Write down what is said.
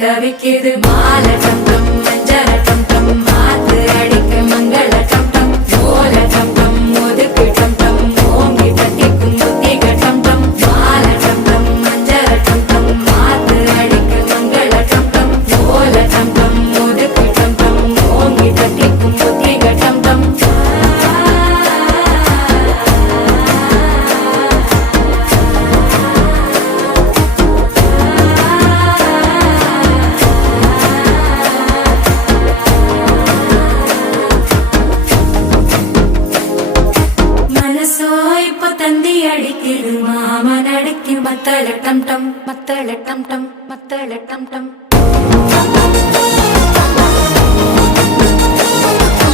தவிக்குது மால டம் டம் மஞ்சள டம் டம் மாத்து அடிக்க மங்கள டம் டம் ஓல டம் டம் ஒதுக்கு டம் டம் ஓங்கி தட்டிக்கும் புத்திக டம் டம் மால டம் டம் மஞ்சள டம் டம் மாத்து அடிக்க மங்கள டம் டம் ஓல டம் டம் ஒதுக்கு டம் டம் ஓங்கி தட்டிக்கும் புத்திக டம் டம் தந்தி அடிக்குது மாமன் அடிக்கு மத்தள டம் டம் மத்தள டம் டம் மத்தள டம் டம்